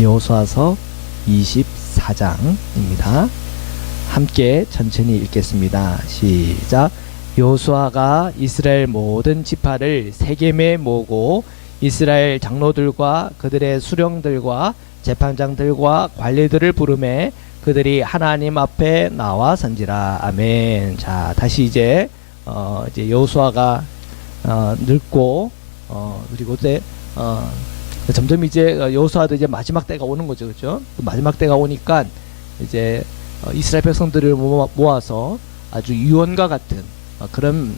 여호수아서 24장입니다. 함께 천천히 읽겠습니다. 시작. 여호수아가 이스라엘 모든 지파를 세겜에 모으고 이스라엘 장로들과 그들의 수령들과 재판장들과 관리들을 부르매 그들이 하나님 앞에 나와 선지라. 아멘. 자, 다시 이제 여호수아가 늙고 그리고 점점 이제 여호수아도 이제 마지막 때가 오는 거죠, 그렇죠? 마지막 때가 오니까 이제 이스라엘 백성들을 모아서 아주 유언과 같은 그런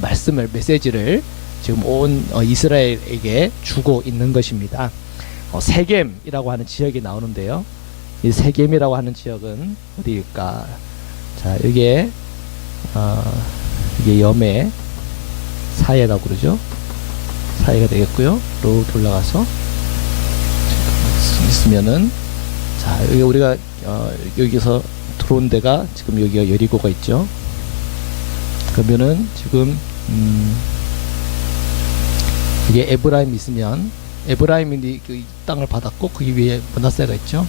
말씀을, 메시지를 지금 온 이스라엘에게 주고 있는 것입니다. 세겜이라고 하는 지역이 나오는데요. 이 세겜이라고 하는 지역은 어디일까? 자, 이게 염해 사해라고 그러죠. 사해가 되겠고요. 이렇게 올라가서 있으면은, 자, 여기 우리가 여기서 들어온 데가 지금 여기가 여리고가 있죠. 그러면은 지금 이게 에브라임 있으면, 에브라임이 그 땅을 받았고 그 위에 므낫세가 있죠.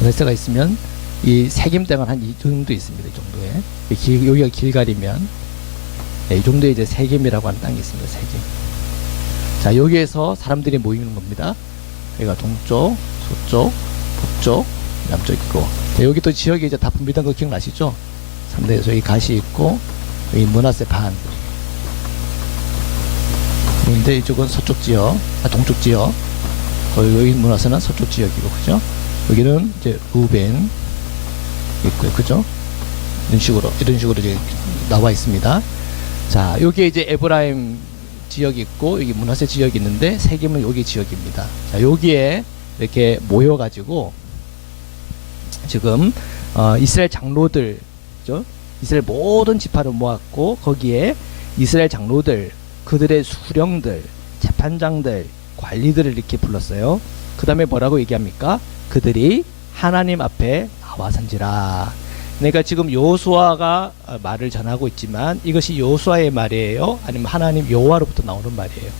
므낫세가 있으면 이 세겜 땅은 한 이 정도 있습니다. 이 정도에 여기가 길갈이면 이 정도에 이제 세겜이라고 하는 땅이 있습니다. 세겜. 자, 여기에서 사람들이 모이는 겁니다. 여기가 동쪽, 서쪽, 북쪽, 남쪽이고, 여기 또 지역이 이제 다 분비된 거 기억나시죠? 3대에서 여기 가시 있고, 여기 므낫세 반. 근데 이쪽은 서쪽 지역, 동쪽 지역. 여기 므낫세는 서쪽 지역이고, 그죠? 여기는 이제 루벤 있고요, 그죠? 이런 식으로 이제 나와 있습니다. 자, 여기에 이제 에브라임 지역이 있고, 여기 므낫세 지역이 있는데, 세겜은 여기 지역입니다. 자, 여기에 이렇게 모여가지고, 지금, 이스라엘 장로들, 그죠? 이스라엘 모든 지파를 모았고, 거기에 이스라엘 장로들, 그들의 수령들, 재판장들, 관리들을 이렇게 불렀어요. 그 다음에 뭐라고 얘기합니까? 그들이 하나님 앞에 나와 선지라. 그러니까 지금 여호수아가 말을 전하고 있지만 이것이 여호수아의 말이에요? 아니면 하나님 여호와로부터 나오는 말이에요?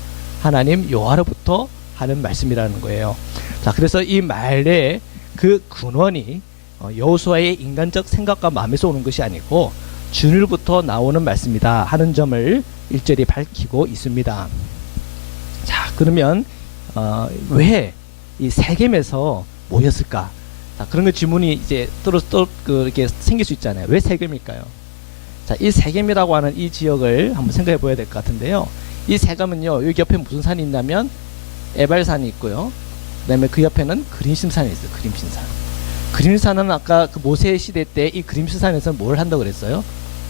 하나님 여호와로부터 하는 말씀이라는 거예요. 자, 그래서 이 말의 그 근원이 여호수아의 인간적 생각과 마음에서 오는 것이 아니고 주늘부터 나오는 말씀이다 하는 점을 일절이 밝히고 있습니다. 자, 그러면 왜 이 세겜에서 모였을까? 자, 그런 거 질문이 이제 이렇게 생길 수 있잖아요. 왜 세겜일까요? 자, 이 세겜이라고 하는 이 지역을 한번 생각해 보아야 될 것 같은데요. 이 세겜은요, 여기 옆에 무슨 산이 있냐면 에발산이 있고요. 그 다음에 그 옆에는 그림심산이 있어요. 그림심산. 그림심산은 아까 그 모세 시대 때 이 그림심산에서는 뭘 한다고 그랬어요?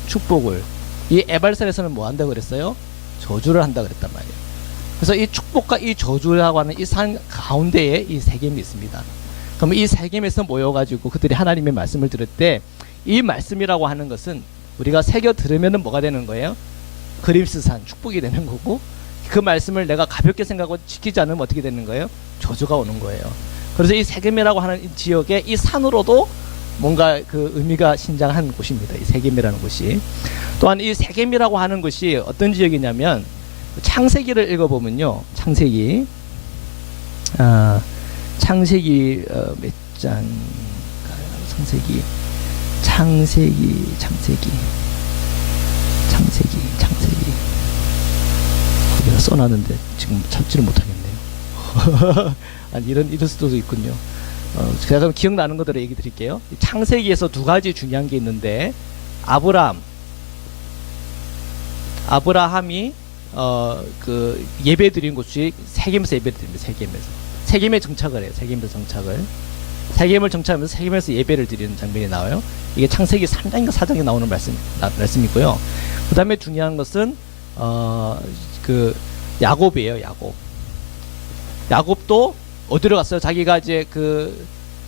축복을. 이 에발산에서는 뭐 한다고 그랬어요? 저주를 한다고 그랬단 말이에요. 그래서 이 축복과 이 저주라고 하는 이 산 가운데에 이 세겜이 있습니다. 그럼 이 세겜에서 모여가지고 그들이 하나님의 말씀을 들을 때 이 말씀이라고 하는 것은 우리가 새겨 들으면은 뭐가 되는 거예요? 그림스산, 축복이 되는 거고, 그 말씀을 내가 가볍게 생각하고 지키지 않으면 어떻게 되는 거예요? 저주가 오는 거예요. 그래서 이 세겜이라고 하는 이 지역에 이 산으로도 뭔가 그 의미가 신장한 곳입니다. 이 세겜이라는 곳이. 또한 이 세겜이라고 하는 곳이 어떤 지역이냐면 창세기를 읽어보면요. 창세기 몇 장인가요? 창세기 거기다 써놨는데 지금 찾지를 못하겠네요. 아니, 이럴 수도 있군요. 제가 기억나는 것들을 얘기 드릴게요. 창세기에서 두 가지 중요한 게 있는데, 아브라함이 그 예배 드린 곳이 세겜에서 예배 드립니다. 세겜에 정착을 해요. 세겜에서 정착을. 세겜을 정착하면서 세겜에서 예배를 드리는 장면이 나와요. 이게 창세기 3장인가 4장에 나오는 말씀이고요. 그 다음에 중요한 것은 그 야곱이에요. 야곱도 어디로 갔어요? 자기가 이제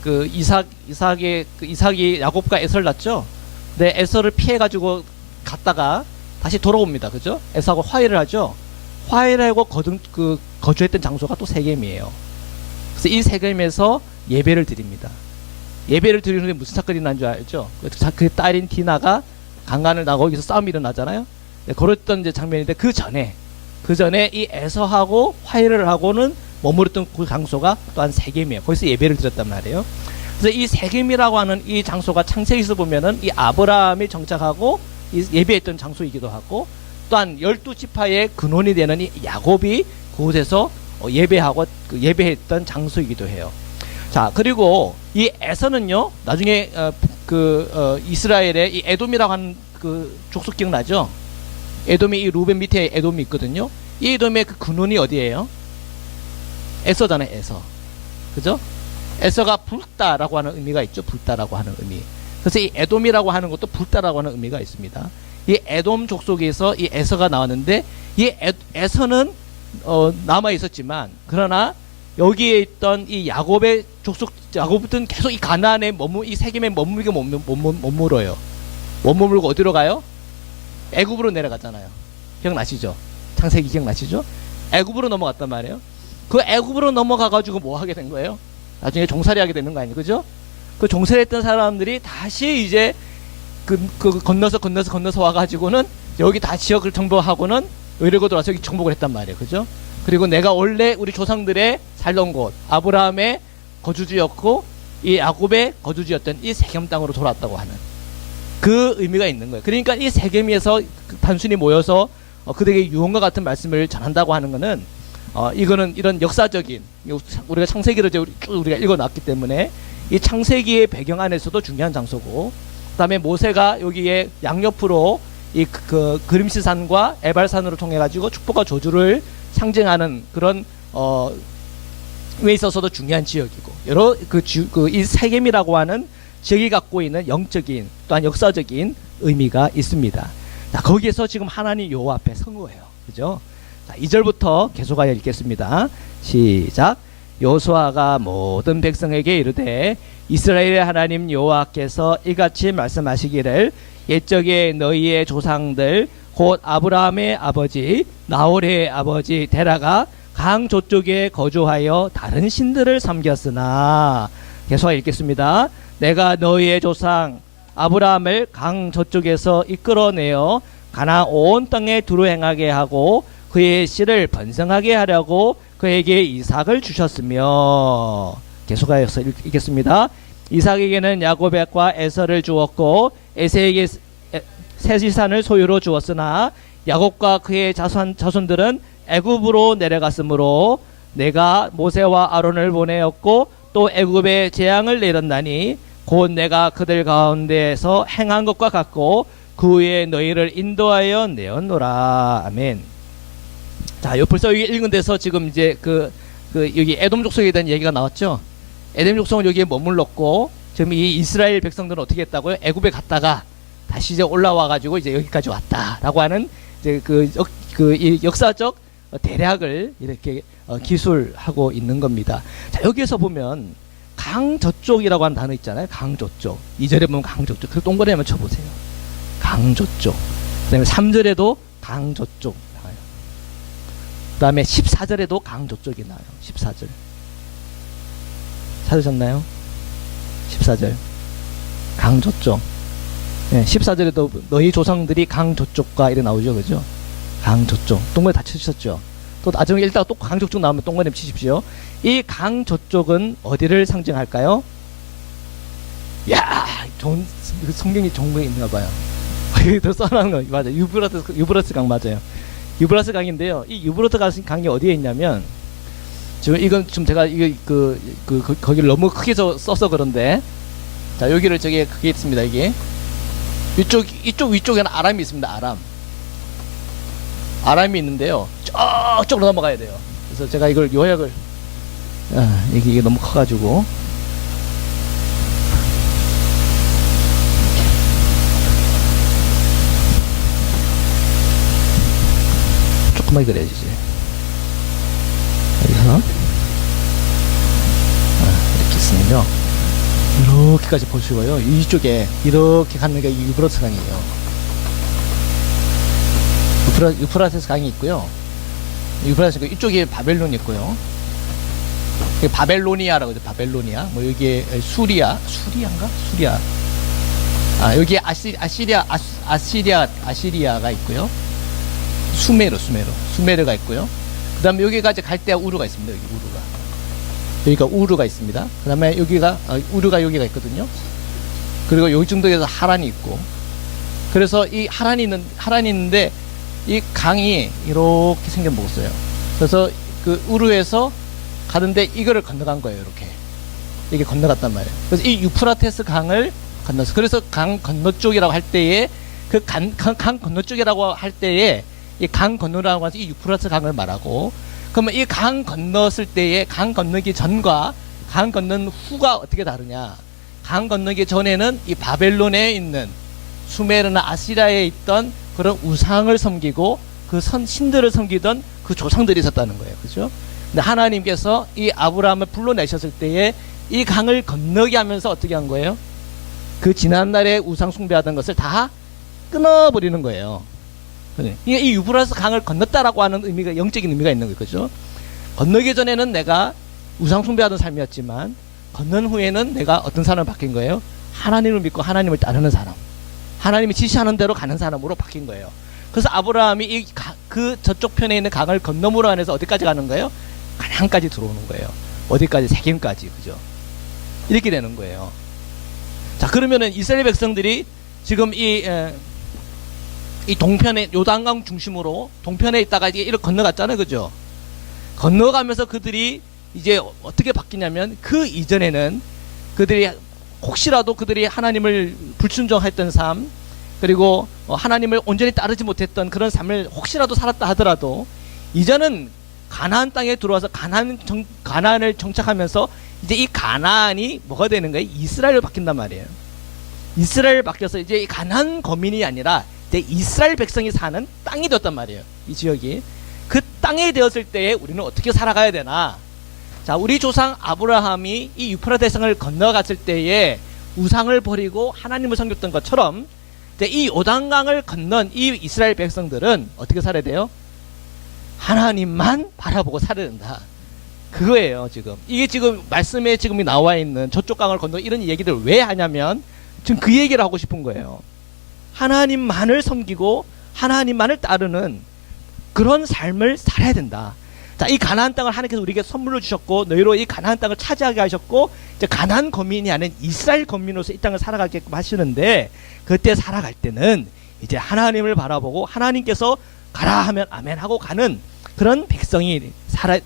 이삭이 야곱과 에서를 낳죠. 근데 에서를 피해 가지고 갔다가 다시 돌아옵니다. 그죠? 에서하고 화해를 하죠. 화해를 하고 거주했던 장소가 또 세겜이에요. 그래서 이 세겜에서 예배를 드립니다. 예배를 드리는데 무슨 사건이 난 줄 알죠? 그 딸인 디나가 강간을 나고 거기서 싸움이 일어나잖아요. 그랬던 이제 장면인데 그 전에 이 에서하고 화해를 하고는 머무르던 그 장소가 또한 세겜이에요. 거기서 예배를 드렸단 말이에요. 그래서 이 세겜이라고 하는 이 장소가 창세기에서 보면은 이 아브라함이 정착하고 이 예배했던 장소이기도 하고, 또한 12지파의 근원이 되는 이 야곱이 그곳에서 예배하고 예배했던 장소이기도 해요. 자, 그리고 이 에서는요, 나중에 이스라엘의 이 에돔이라고 하는 그 족속 기억나죠? 에돔이 이 루벤 밑에 에돔이 있거든요. 이 에돔의 그 근원이 어디예요? 에서잖아요, 에서. 그죠? 에서가 붉다라고 하는 의미가 있죠. 붉다라고 하는 의미. 그래서 이 에돔이라고 하는 것도 붉다라고 하는 의미가 있습니다. 이 에돔 족속에서 이 에서가 나왔는데, 이 에서는 남아 있었지만, 그러나 여기에 있던 이 야곱의 족속, 야곱은 계속 이 가나안에 이 세겜에 머물게 머물어요. 못 머물고 어디로 가요? 애굽으로 내려가잖아요. 기억나시죠? 창세기 기억나시죠? 애굽으로 넘어갔단 말이에요. 그 애굽으로 넘어가가지고 뭐 하게 된 거예요? 나중에 종살이 하게 되는 거 아니에요? 그죠? 그 종살이했던 사람들이 다시 이제 건너서 와가지고는 여기 다 지역을 정복하고는 여리고 돌아서 여기 정복을 했단 말이에요. 그죠? 그리고 내가 원래 우리 조상들의 살던 곳, 아브라함의 거주지였고 이 야곱의 거주지였던 이 세겜 땅으로 돌아왔다고 하는 그 의미가 있는 거예요. 그러니까 이 세겜에서 단순히 모여서 그들에게 유언과 같은 말씀을 전한다고 하는 것은 이거는 이런 역사적인, 우리가 창세기를 쭉 우리가 읽어놨기 때문에 이 창세기의 배경 안에서도 중요한 장소고, 그 다음에 모세가 여기에 양옆으로 이 그림시산과 에발산으로 통해 가지고 축복과 저주를 상징하는 그런 에 있어서도 중요한 지역이고, 여러 이 세겜이라고 하는 지역이 갖고 있는 영적인 또한 역사적인 의미가 있습니다. 자, 거기에서 지금 하나님 여호와 앞에 선 거예요. 그죠? 자, 2절부터 계속하여 읽겠습니다. 시작. 여호수아가 모든 백성에게 이르되 이스라엘의 하나님 여호와께서 이같이 말씀하시기를 옛적에 너희의 조상들 곧 아브라함의 아버지 나홀의 아버지 데라가 강 저쪽에 거주하여 다른 신들을 섬겼으나, 계속 읽겠습니다. 내가 너희의 조상 아브라함을 강 저쪽에서 이끌어내어 가나안 온 땅에 두루 행하게 하고 그의 씨를 번성하게 하려고 그에게 이삭을 주셨으며, 계속하여서 읽겠습니다. 이삭에게는 야곱과 에서를 주었고 에서에게 세시산을 소유로 주었으나 야곱과 그의 자손들은 애굽으로 내려갔으므로 내가 모세와 아론을 보내었고 또 애굽에 재앙을 내렸나니 곧 내가 그들 가운데에서 행한 것과 같고 그 후에 너희를 인도하여 내었노라. 아멘. 자, 벌써 여기 읽은 데서 지금 이제 여기 에돔 족속에 대한 얘기가 나왔죠. 에돔 족속은 여기에 머물렀고, 지금 이 이스라엘 백성들은 어떻게 했다고요? 애굽에 갔다가 다시 이제 올라와 가지고 이제 여기까지 왔다라고 하는 이제 이 역사적 대략을 이렇게 기술하고 있는 겁니다. 자, 여기에서 보면 강 저쪽이라고 하는 단어 있잖아요. 강 저쪽. 2절에 보면 강 저쪽. 그 동그라미 한번 쳐보세요. 강 저쪽. 그 다음에 3절에도 강 저쪽 나와요. 그 다음에 14절에도 강 저쪽이 나와요. 14절. 찾으셨나요? 14절. 강 저쪽. 네, 14절에도 너희 조상들이 강 저쪽과 이래 나오죠. 그죠? 강 저쪽. 동그라미 다 치셨죠? 또 나중에 읽다가 또 강 저쪽 나오면 동그라미 치십시오. 이 강 저쪽은 어디를 상징할까요? 야, 좋은 성경이 좋은 거 있나 봐요. 여기도 써놓은 거 맞아요. 유브라스 강 맞아요. 유브라스 강인데요. 이 유브라스 강이 어디에 있냐면, 지금 이건 좀 제가 거기를 너무 크게 써서 그런데, 자, 여기를 그게 있습니다. 이게 이쪽 위쪽에는 아람이 있습니다. 아람이 있는데요. 저쪽으로 넘어가야 돼요. 그래서 제가 이걸 요약을, 이게 너무 커가지고 조금만 그려야지. 여기서 이렇게 있으면요, 이렇게까지 보시고요. 이쪽에 이렇게 가는 게 유브라스 강이에요. 유프라테스 강이 있고요. 유프라테스 이쪽에 바벨론이 있고요. 바벨로니아라고 하죠. 바벨로니아. 뭐 여기에 수리아가 여기에 아시리아가 있고요. 수메르가 있고요. 그 그 다음에 여기가 이제 갈대아 우르가 있습니다. 여기 우르가. 여기가 우르가 있습니다. 그 다음에 여기가, 우르가 여기가 있거든요. 그리고 여기 정도에서 하란이 있고. 그래서 이 하란이 있는데 이 강이 이렇게 생겨먹었어요. 그래서 그 우르에서 가는데 이거를 건너간 거예요. 이게 건너갔단 말이에요. 그래서 이 유프라테스 강을 건너서, 그래서 강 건너쪽이라고 할 때에 강 건너쪽이라고 할 때에 이 강 건너라고 해서 이 유프라테스 강을 말하고, 그러면 이 강 건넜을 때에 강 건너기 전과 강 건넌 후가 어떻게 다르냐? 강 건너기 전에는 이 바벨론에 있는 수메르나 아시라에 있던 그런 우상을 섬기고 그 신들을 섬기던 그 조상들이 있었다는 거예요. 그죠? 근데 하나님께서 이 아브라함을 불러내셨을 때에 이 강을 건너게 하면서 어떻게 한 거예요? 그 지난날에 우상 숭배하던 것을 다 끊어버리는 거예요. 이 유브라스 강을 건넜다라고 하는 의미가, 영적인 의미가 있는 거죠. 건너기 전에는 내가 우상 숭배하던 삶이었지만 건넌 후에는 내가 어떤 사람을 바뀐 거예요? 하나님을 믿고 하나님을 따르는 사람, 하나님이 지시하는 대로 가는 사람으로 바뀐 거예요. 그래서 아브라함이 그 저쪽 편에 있는 강을 건너므로 안에서 어디까지 가는 거예요? 가나안까지 들어오는 거예요. 어디까지? 세겜까지. 그죠? 이렇게 되는 거예요. 자, 그러면은 이스라엘 백성들이 지금 이 동편에, 요단강 중심으로 동편에 있다가 이렇게 건너갔잖아요. 그죠? 건너가면서 그들이 이제 어떻게 바뀌냐면, 그 이전에는 그들이 혹시라도 그들이 하나님을 불순종했던 삶, 그리고 하나님을 온전히 따르지 못했던 그런 삶을 혹시라도 살았다 하더라도, 이제는 가나안 땅에 들어와서 가나안을 정착하면서 이제 이 가나안이 뭐가 되는 거예요? 이스라엘로 바뀐단 말이에요. 이스라엘 바뀌어서 이제 이 가나안 거민이 아니라 이제 이스라엘 백성이 사는 땅이 되었단 말이에요. 이 지역이. 그 땅이 되었을 때에 우리는 어떻게 살아가야 되나? 자, 우리 조상 아브라함이 이 유프라테스강을 건너갔을 때에 우상을 버리고 하나님을 섬겼던 것처럼, 이제 이 요단강을 건넌 이 이스라엘 백성들은 어떻게 살아야 돼요? 하나님만 바라보고 살아야 된다. 그거예요. 지금 이게 지금 말씀에 지금 나와 있는 저쪽 강을 건너 이런 얘기들 왜 하냐면, 지금 그 얘기를 하고 싶은 거예요. 하나님만을 섬기고 하나님만을 따르는 그런 삶을 살아야 된다. 자, 이 가나안 땅을 하나님께서 우리에게 선물로 주셨고, 너희로 이 가나안 땅을 차지하게 하셨고, 이제 가나안 거민이 아닌 이스라엘 거민으로서 이 땅을 살아가게끔 하시는데, 그때 살아갈 때는 이제 하나님을 바라보고 하나님께서 가라 하면 아멘 하고 가는 그런 백성이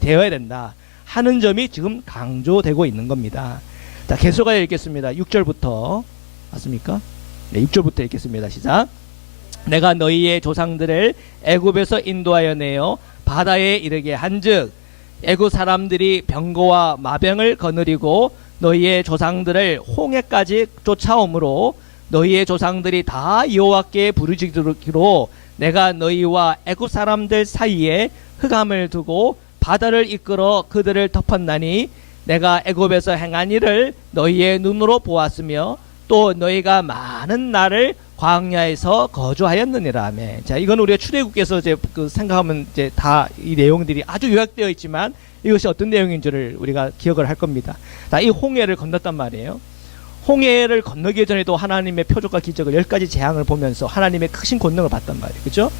되어야 된다 하는 점이 지금 강조되고 있는 겁니다. 자, 계속하여 읽겠습니다. 6절부터 맞습니까? 네, 6절부터 읽겠습니다. 시작. 내가 너희의 조상들을 애굽에서 인도하여 내어 바다에 이르게 한즉 애굽 사람들이 병거와 마병을 거느리고 너희의 조상들을 홍해까지 쫓아오므로 너희의 조상들이 다 여호와께 부르짖기로 내가 너희와 애굽 사람들 사이에 흑암을 두고 바다를 이끌어 그들을 덮었나니 내가 애굽에서 행한 일을 너희의 눈으로 보았으며 또 너희가 많은 날을 광야에서 거주하였느니라. 아멘. 자, 이건 우리가 출애굽기에서 이제 생각하면 이제 다 이 내용들이 아주 요약되어 있지만 이것이 어떤 내용인지를 우리가 기억을 할 겁니다. 자, 이 홍해를 건넜단 말이에요. 홍해를 건너기 전에도 하나님의 표적과 기적을 10가지 재앙을 보면서 하나님의 크신 권능을 봤단 말이에요. 그죠?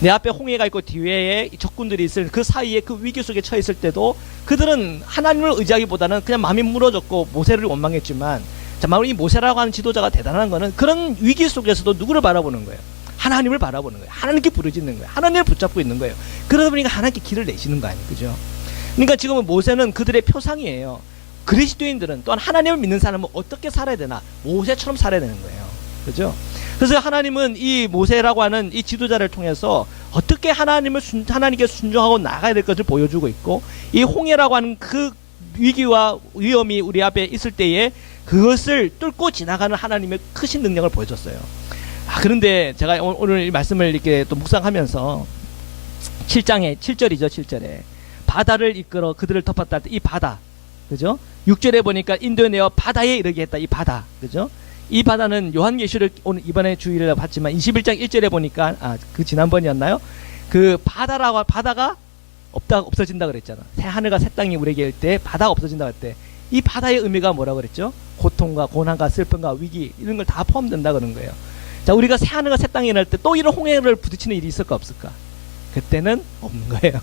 내 앞에 홍해가 있고 뒤에 적군들이 있을 그 사이에 그 위기 속에 처해 있을 때도 그들은 하나님을 의지하기보다는 그냥 마음이 무너졌고 모세를 원망했지만, 정말 이 모세라고 하는 지도자가 대단한 거는 그런 위기 속에서도 누구를 바라보는 거예요? 하나님을 바라보는 거예요. 하나님께 부르짖는 거예요. 하나님을 붙잡고 있는 거예요. 그러다 보니까 하나님께 길을 내시는 거 아니에요. 그죠? 그러니까 지금은 모세는 그들의 표상이에요. 그리스도인들은 또한 하나님을 믿는 사람은 어떻게 살아야 되나? 모세처럼 살아야 되는 거예요. 그죠? 그래서 하나님은 이 모세라고 하는 이 지도자를 통해서 어떻게 하나님께 순종하고 나가야 될 것을 보여주고 있고, 이 홍해라고 하는 그 위기와 위험이 우리 앞에 있을 때에 그것을 뚫고 지나가는 하나님의 크신 능력을 보여줬어요. 그런데 제가 오늘 이 말씀을 이렇게 또 묵상하면서 7장에 7절이죠. 7절에 바다를 이끌어 그들을 덮었다 할 때 이 바다, 그죠? 6절에 보니까 인도에 내어 바다에 이르게 했다. 이 바다, 그죠? 이 바다는 요한계시를 오늘 이번에 주일에 봤지만 21장 1절에 보니까 그 지난번이었나요? 그 바다가 없어진다 그랬잖아. 새 하늘과 새 땅이 우리에게 일 때 바다가 없어진다 할 때 이 바다의 의미가 뭐라 그랬죠? 고통과 고난과 슬픔과 위기 이런 걸 다 포함된다 그런 거예요. 자, 우리가 새 하늘과 새 땅이 날 때 또 이런 홍해를 부딪히는 일이 있을까 없을까? 그때는 없는 거예요.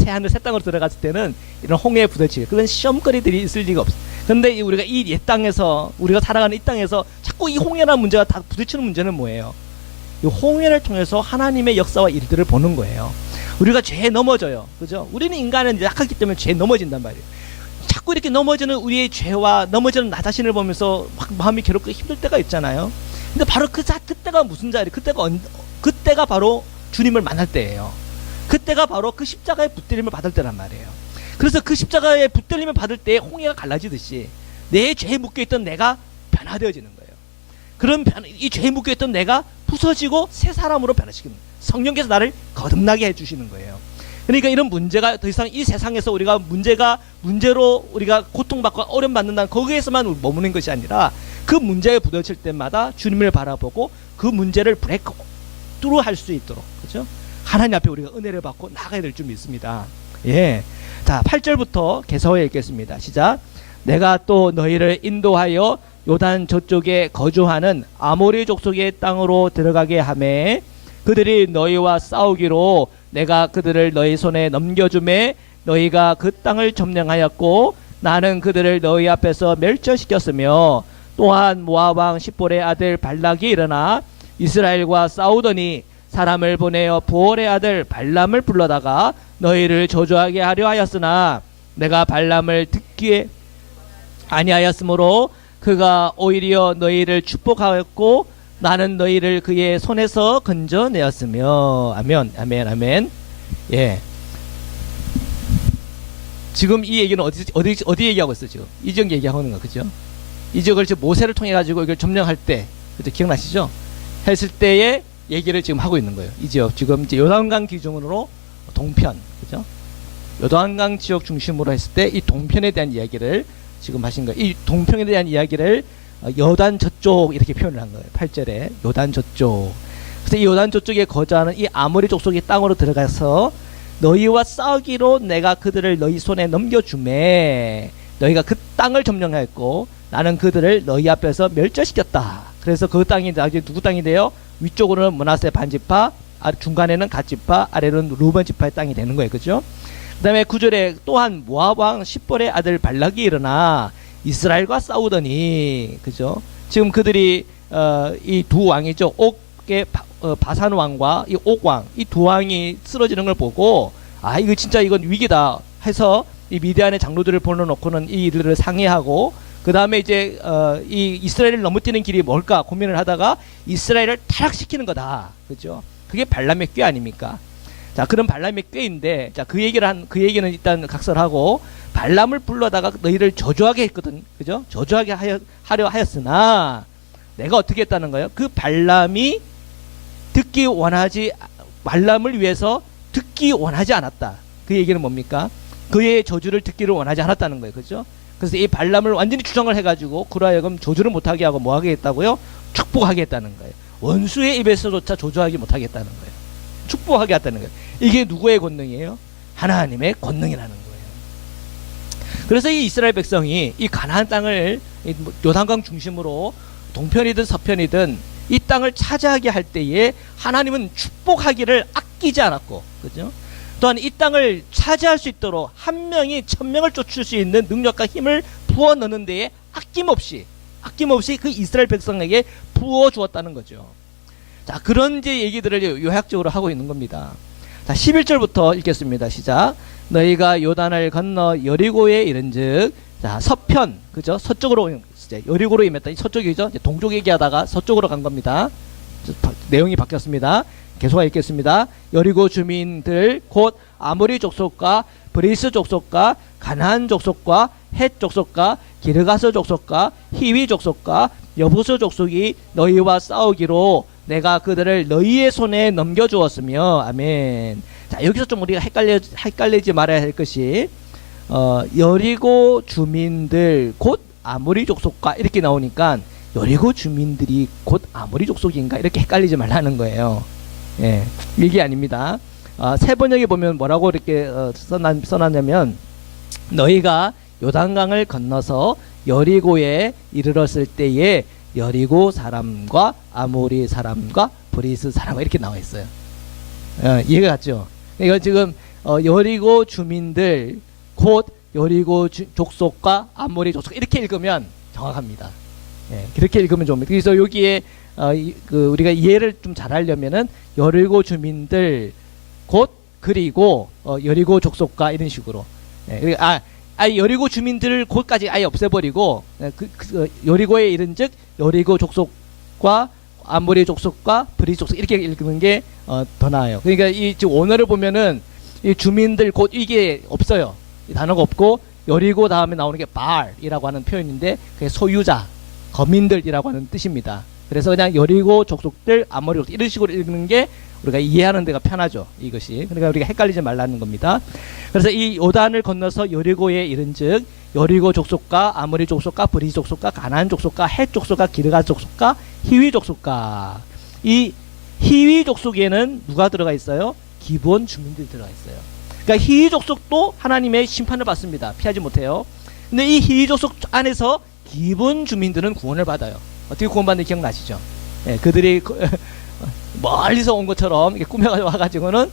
새하늘 새 땅으로 들어갔을 때는 이런 홍해에 부딪히고 그런 시험거리들이 있을 리가 없어. 근데 우리가 이 옛 땅에서 우리가 살아가는 이 땅에서 자꾸 이 홍해라는 문제가 다 부딪히는 문제는 뭐예요? 이 홍해를 통해서 하나님의 역사와 일들을 보는 거예요. 우리가 죄에 넘어져요. 그죠? 우리는 인간은 약하기 때문에 죄에 넘어진단 말이에요. 자꾸 이렇게 넘어지는 우리의 죄와 넘어지는 나 자신을 보면서 막 마음이 괴롭고 힘들 때가 있잖아요. 근데 바로 그때가 무슨 자리? 그때가 바로 주님을 만날 때예요. 그때가 바로 그 십자가의 붙들림을 받을 때란 말이에요. 그래서 그 십자가의 붙들림을 받을 때 홍해가 갈라지듯이 내 죄에 묶여있던 내가 변화되어지는 거예요. 그런 이 죄에 묶여있던 내가 부서지고 새 사람으로 변화시키는 거예요. 성령께서 나를 거듭나게 해주시는 거예요. 그러니까 이런 문제가 더 이상 이 세상에서 우리가 문제로 우리가 고통받고 어려움 받는다는 거기에서만 머무는 것이 아니라 그 문제에 부딪힐 때마다 주님을 바라보고 그 문제를 브레이크 뚜루 할 수 있도록, 그죠? 하나님 앞에 우리가 은혜를 받고 나가야 될 줄 믿습니다. 예. 자, 8절부터 개사호에 읽겠습니다. 시작. 내가 또 너희를 인도하여 요단 저쪽에 거주하는 아모리 족속의 땅으로 들어가게 하매 그들이 너희와 싸우기로 내가 그들을 너희 손에 넘겨주매 너희가 그 땅을 점령하였고 나는 그들을 너희 앞에서 멸절시켰으며 또한 모압 왕 십볼의 아들 발락이 일어나 이스라엘과 싸우더니 사람을 보내어 부올의 아들 발람을 불러다가 너희를 저주하게 하려 하였으나 내가 발람을 듣기에 아니하였으므로 그가 오히려 너희를 축복하였고 나는 너희를 그의 손에서 건져내었으며. 아멘, 아멘, 아멘. 예. 지금 이 얘기는 어디 얘기하고 있어 지금? 이 지역 얘기하는 거, 그죠? 이 지역을 지금 모세를 통해 가지고 이걸 점령할 때, 그죠? 기억나시죠? 했을 때의 얘기를 지금 하고 있는 거예요. 이 지역 지금 이제 요단강 기준으로 동편, 그죠? 요단강 지역 중심으로 했을 때 이 동편에 대한 이야기를 지금 하신 거예요. 이 동편에 대한 이야기를 요단 저쪽 이렇게 표현을 한 거예요. 8절에 요단 저쪽. 그래서 이 요단 저쪽에 거주하는 이 아모리 족속의 땅으로 들어가서 너희와 싸우기로 내가 그들을 너희 손에 넘겨주매 너희가 그 땅을 점령하였고 나는 그들을 너희 앞에서 멸절시켰다. 그래서 그 땅이 나중에 누구 땅이 돼요? 위쪽으로는 므낫세 반지파, 중간에는 갓지파, 아래로는 루벤 지파의 땅이 되는 거예요. 그죠? 그 다음에 9절에 또한 모압 왕 십볼의 아들 발락이 일어나 이스라엘과 싸우더니, 그죠? 지금 그들이 이 두 왕이죠. 옥의 바산 왕과 이 옥 왕, 이 두 왕이 쓰러지는 걸 보고 아 이거 진짜 이건 위기다 해서 이 미디안의 장로들을 불러놓고는 이 일들을 상의하고 그 다음에 이제 이 이스라엘을 넘어뜨리는 길이 뭘까 고민을 하다가 이스라엘을 타락시키는 거다, 그죠? 그게 발람의 꾀 아닙니까? 자, 그런 발람의 꾀인데, 자, 그 얘기는 일단 각설하고, 발람을 불러다가 너희를 저주하게 했거든, 그죠? 저주하게 하려 하였으나, 내가 어떻게 했다는 거예요? 그 발람을 위해서 듣기 원하지 않았다. 그 얘기는 뭡니까? 그의 저주를 듣기를 원하지 않았다는 거예요, 그죠? 그래서 이 발람을 완전히 추정을 해가지고, 그로 하여금 저주를 못하게 하고 뭐 하게 했다고요? 축복하게 했다는 거예요. 원수의 입에서조차 저주하기 못하게 했다는 거예요. 축복하게 했다는 거예요. 이게 누구의 권능이에요? 하나님의 권능이라는 거예요. 그래서 이 이스라엘 백성이 이 가나안 땅을 요단강 중심으로 동편이든 서편이든 이 땅을 차지하게 할 때에 하나님은 축복하기를 아끼지 않았고, 그죠? 또한 이 땅을 차지할 수 있도록 한 명이 1000명을 쫓을 수 있는 능력과 힘을 부어 넣는 데에 아낌없이 그 이스라엘 백성에게 부어 주었다는 거죠. 자, 그런 이제 얘기들을 요약적으로 하고 있는 겁니다. 자, 11절부터 읽겠습니다. 시작. 너희가 요단을 건너 여리고에 이른즉, 자, 서편, 그죠? 서쪽으로 이제 여리고로 임했다. 이 서쪽이죠. 이제 동쪽 얘기하다가 서쪽으로 간 겁니다. 내용이 바뀌었습니다. 계속 읽겠습니다. 여리고 주민들 곧 아모리 족속과 브리스 족속과 가나안 족속과 헷 족속과 기르가스 족속과 히위 족속과 여부스 족속이 너희와 싸우기로 내가 그들을 너희의 손에 넘겨주었으며. 아멘. 자, 여기서 좀 우리가 헷갈리지 말아야 할 것이 여리고 주민들 곧 아모리 족속과 이렇게 나오니까 여리고 주민들이 곧 아모리 족속인가 이렇게 헷갈리지 말라는 거예요. 예, 이게 아닙니다. 세 번역에 보면 뭐라고 이렇게 써놨냐면 너희가 요단강을 건너서 여리고에 이르렀을 때에 여리고 사람과 아모리 사람과 브리스 사람과 이렇게 나와 있어요. 이해가 갔죠? 이거 지금 여리고 주민들 곧 여리고 족속과 아모리 족속 이렇게 읽으면 정확합니다. 예, 그렇게 읽으면 좋습니다. 그래서 여기에 우리가 이해를 좀 잘하려면은 여리고 주민들 곧 그리고 여리고 족속과 이런 식으로. 예, 여리고 주민들 곧까지 아예 없애버리고 여리고에 이른즉 여리고 족속과 아모리 족속과 브리 족속 이렇게 읽는 게 더 나아요. 그러니까 이 지금 원어를 보면은 이 주민들 곧 이게 없어요. 이 단어가 없고 여리고 다음에 나오는 게 발이라고 하는 표현인데 그게 소유자, 거민들이라고 하는 뜻입니다. 그래서 그냥 여리고 족속들, 아모리 족속 이런 식으로 읽는 게 우리가 이해하는 데가 편하죠. 이것이. 그러니까 우리가 헷갈리지 말라는 겁니다. 그래서 이 요단을 건너서 여리고에 이른즉 여리고 족속과 아모리 족속과 브리 족속과 가나안 족속과 헷 족속과 기르가 족속과 히위 족속과 이 히위 족속에는 누가 들어가 있어요? 기본 주민들이 들어가 있어요. 그러니까 히위 족속도 하나님의 심판을 받습니다. 피하지 못해요. 근데 이 히위 족속 안에서 기본 주민들은 구원을 받아요. 어떻게 구원받는지 기억나시죠? 예, 그들이 멀리서 온 것처럼 이렇게 꾸며가지고 와가지고는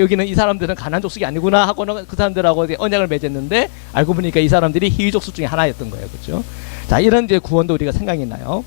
여기는 이 사람들은 가나안 족속이 아니구나 하고는 그 사람들하고 언약을 맺었는데 알고 보니까 이 사람들이 히위 족속 중에 하나였던 거예요. 그렇죠? 자, 이런 이제 구원도 우리가 생각이 나요.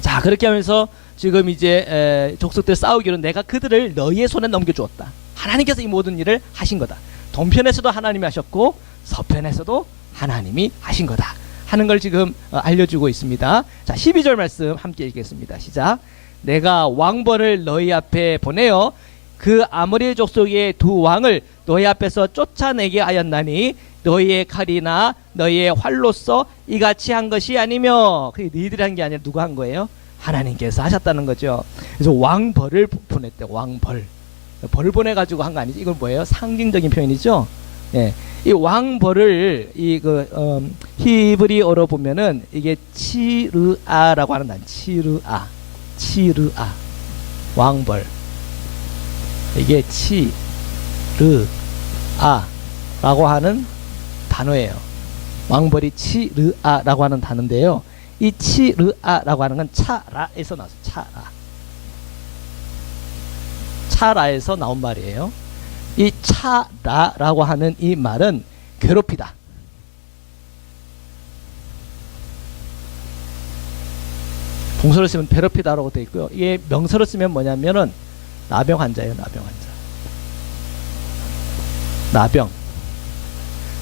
자, 그렇게 하면서 지금 이제 족속들 싸우기로 내가 그들을 너희의 손에 넘겨주었다. 하나님께서 이 모든 일을 하신 거다. 동편에서도 하나님이 하셨고 서편에서도 하나님이 하신 거다 하는 걸 지금 알려주고 있습니다. 자, 12절 말씀 함께 읽겠습니다. 시작. 내가 왕벌을 너희 앞에 보내어 그 아모리 족속의 두 왕을 너희 앞에서 쫓아내게 하였나니 너희의 칼이나 너희의 활로서 이같이 한 것이 아니며. 그게 너희들이 한 게 아니라 누가 한 거예요? 하나님께서 하셨다는 거죠. 그래서 왕벌을 보냈대. 왕벌. 벌을 보내가지고 한 거 아니지? 이건 뭐예요? 상징적인 표현이죠. 예. 이 왕벌을 히브리어로 보면은 이게 치르아라고 하는 단. 치르아. 왕벌. 이게 치르아라고 하는 단어예요. 왕벌이 치르아라고 하는 단어인데요. 이 치르아라고 하는 건 차라에서 나왔어요. 차라에서 나온 말이에요. 이 차라라고 하는 이 말은 괴롭히다. 동서로 쓰면 괴롭히다라고 되어 있고요. 이게 명서로 쓰면 뭐냐면은 나병 환자예요. 나병 환자. 나병.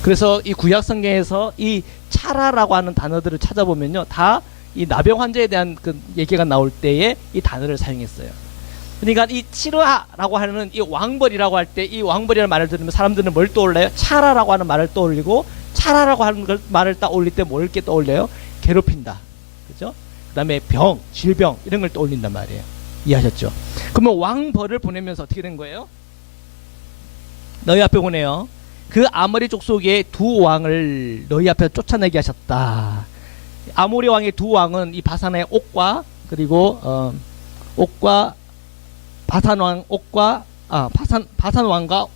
그래서 이 구약 성경에서 이 차라라고 하는 단어들을 찾아보면요, 다 이 나병 환자에 대한 그 얘기가 나올 때에 이 단어를 사용했어요. 그러니까 이 치르아라고 하는 이 왕벌이라고 할 때 이 왕벌이라는 말을 들으면 사람들은 뭘 떠올려요? 차라라고 하는 말을 떠올리고 차라라고 하는 걸 말을 떠올릴 때 뭘 이렇게 떠올려요? 괴롭힌다. 그죠? 그 다음에 병, 질병 이런 걸 떠올린단 말이에요. 이해하셨죠? 그러면 왕벌을 보내면서 어떻게 된 거예요? 너희 앞에 보내요. 그 아모리 족속의 두 왕을 너희 앞에 쫓아내게 하셨다. 아모리 왕의 두 왕은 이 바산의 옥과 그리고 옥과 바산 왕 옥과 바산 왕과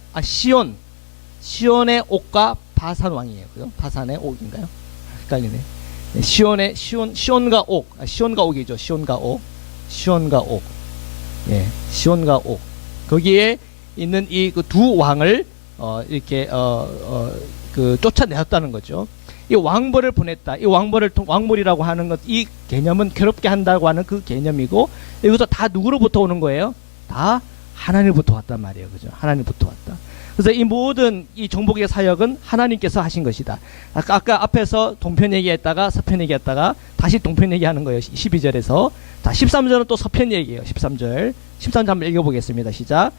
시온의 옥과 바산 왕이에요. 그죠? 바산의 옥인가요? 헷갈리네. 시온과 옥, 시온과 옥이죠. 시온과 옥. 예, 시온과 옥. 거기에 있는 이 그 두 왕을 이렇게 쫓아내었다는 거죠. 이 왕벌을 보냈다. 이 왕벌이라고 하는 것, 이 개념은 괴롭게 한다고 하는 그 개념이고, 여기서 다 누구로부터 오는 거예요? 다 하나님부터 왔단 말이에요. 그죠? 하나님부터 왔다. 그래서 이 모든 이 정복의 사역은 하나님께서 하신 것이다. 아까 앞에서 동편 얘기했다가 서편 얘기했다가 다시 동편 얘기하는 거예요. 12절에서. 자, 13절은 또 서편 얘기예요. 13절 한번 읽어보겠습니다. 시작.